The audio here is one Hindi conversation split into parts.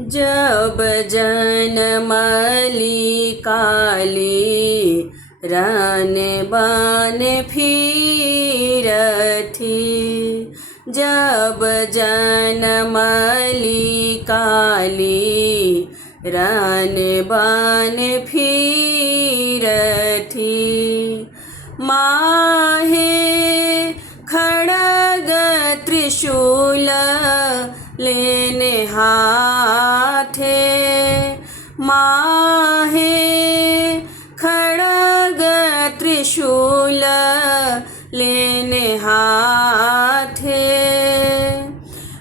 जब जनमली काली रन बन फिरथी। जब जनमली काली रन बन फिरथी। माहे खड़ग त्रिशूल लेने हाथे। माहे खड़ग त्रिशूल लेने हाथे।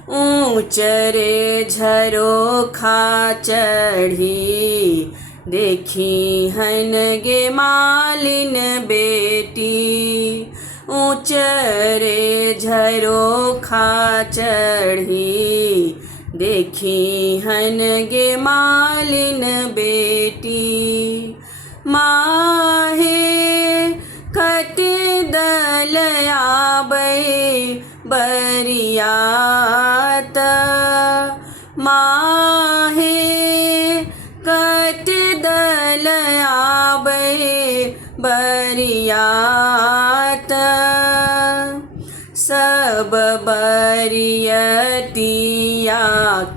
ऊंचरे झरोखा चढ़ी देखी हन गे मालिन बेटी। ऊंचरे झरोखा चढ़ी देखी हन गे मालिन बेटी। माहे कटे दल आबै बरियात। माहे कटे दल आबै बरियात। सब बरियतिया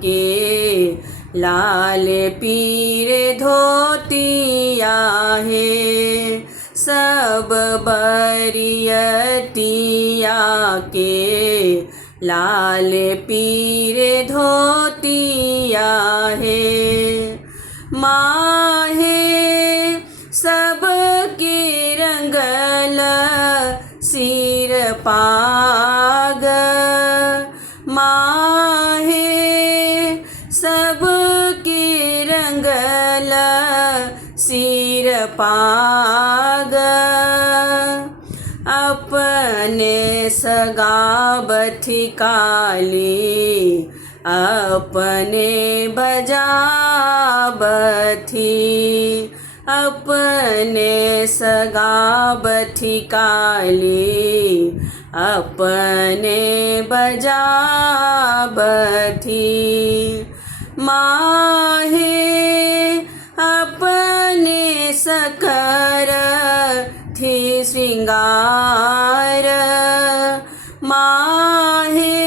के लाल पीर धोतिया है। सब बरियतिया के लाल पीर धोतिया है। माहे सबके रंगल सिर पाग। माहे सबके रंगल सिर पाग। अपने सगाबथी काली अपने बजाबथी। अपने सगाबथी काली अपने बजाबथी। माहे अपने सकर थी श्रृंगार। माहे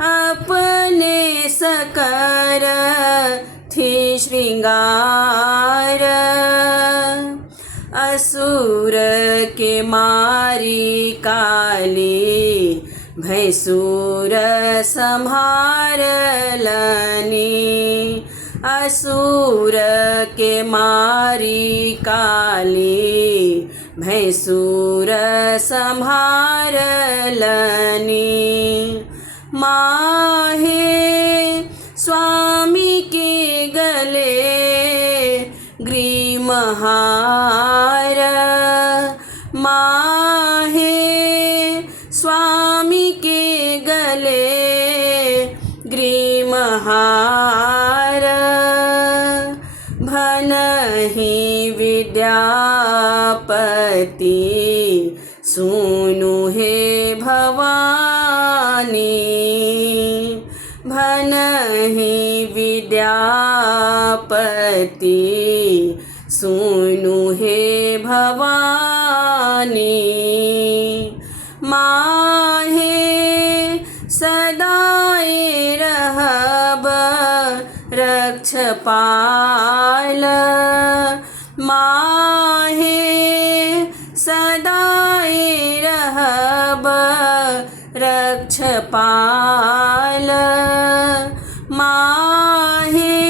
अपने सकर थी श्रृंगार। असुर के मारी काली भैंसुर संभारलनी। असुर के मारी काली भैंसुर संभारलनी। माहे स्वामी के गले ग्रीमहार। माहे स्वामी के गले ग्रीमहार। भनहि विद्यापति सुनु हे भवानी। भनहि विद्यापति सुनु हे भवानी। माहे सदाए रहब रक्षपाल। माहे सदाए रहब रक्षपाल। माहे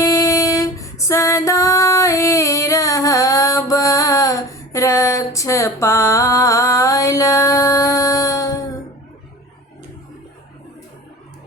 सदाए रहब रक्षपाल।